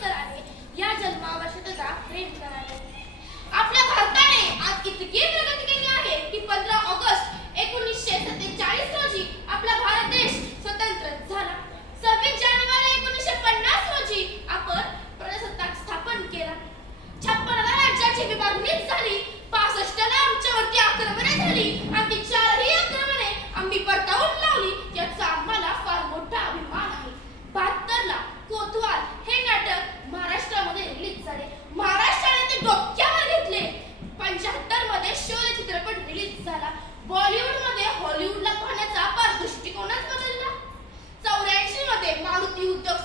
sir.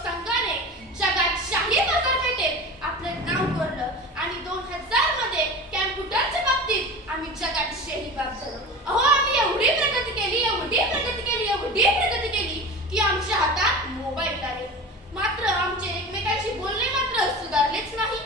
संघाने जगात शाही बाजारपेठेत आपलं नाव कोरलं. आणि दोन हजारमध्ये कॅम्प्युटरच्या बाबतीत आम्ही जगात शाही बाब झालो अहो आम्ही एवढी प्रगती केली एवढी प्रगती केली एवढी प्रगती केली की आमच्या हातात मोबाईल आले मात्र आमचे एकमेकांशी बोलणे मात्र सुधारलेच नाही.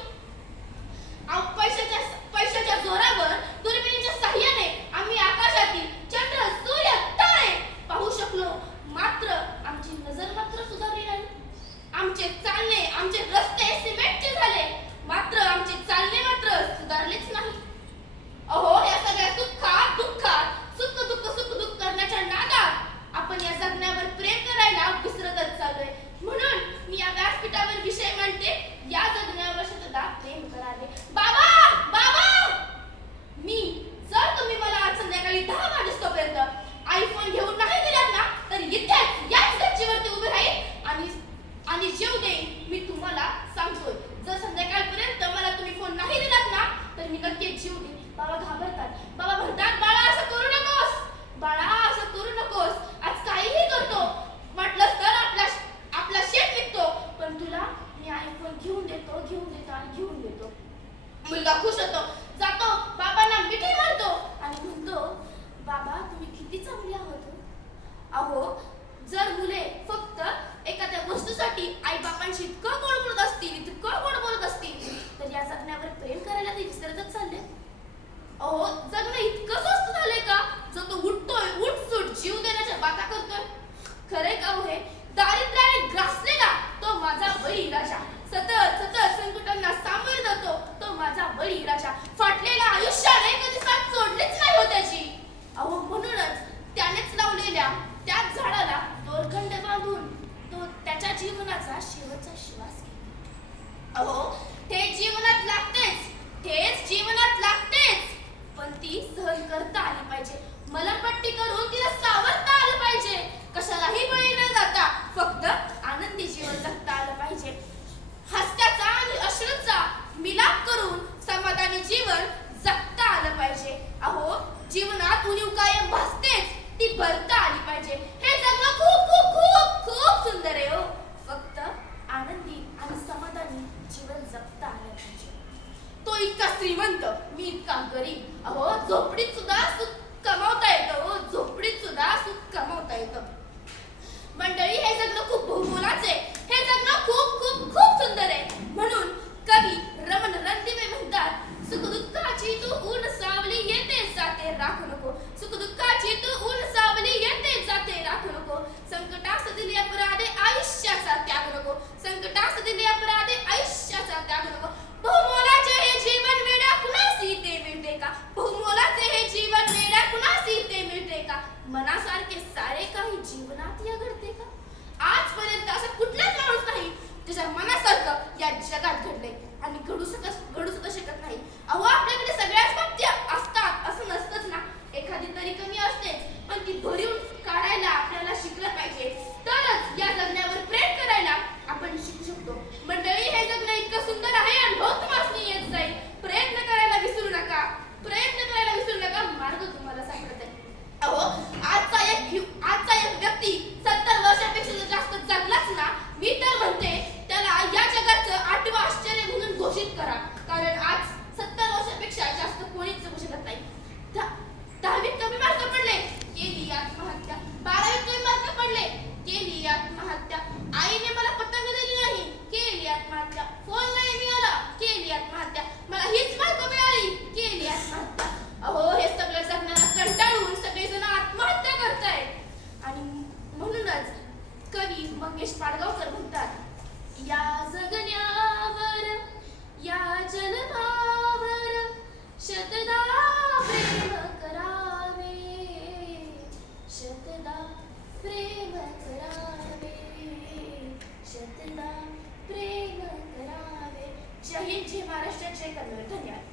तुम्हाला सांगतोय जर संध्याकाळपर्यंत मला तुम्ही फोन नाही दिलात ना तर मी नक्कीच जीव घेईन. बाबा घाबरतात. बाबा म्हणतात बाळा असं करू नकोस. बाळा आता करतोय? खरे का हो हे दारिद्र्याने ग्रासलेला तो माझा बळी राजा. सतत सतत संकटांना सामोरे जातो तो माझा बळी राजा. फाटलेला आयुष्य जीवनात उणीव कायम भासतेच ती भरता आली पाहिजे. हे जगणं खूप खूप खूप खूप सुंदर आहे हो. फक्त आनंदी आणि समाधानी जीवन जगता आलं पाहिजे. तो इतका श्रीमंत मी इतका गरीब. अहो झोपडीत सुद्धा सुख कमावता येतं हो. झोपडीत सुद्धा सुख कमावता येतं. напрямку, जय हिंद जय महाराष्ट्र महाराष्ट्राचे कन्नड धन्यवाद.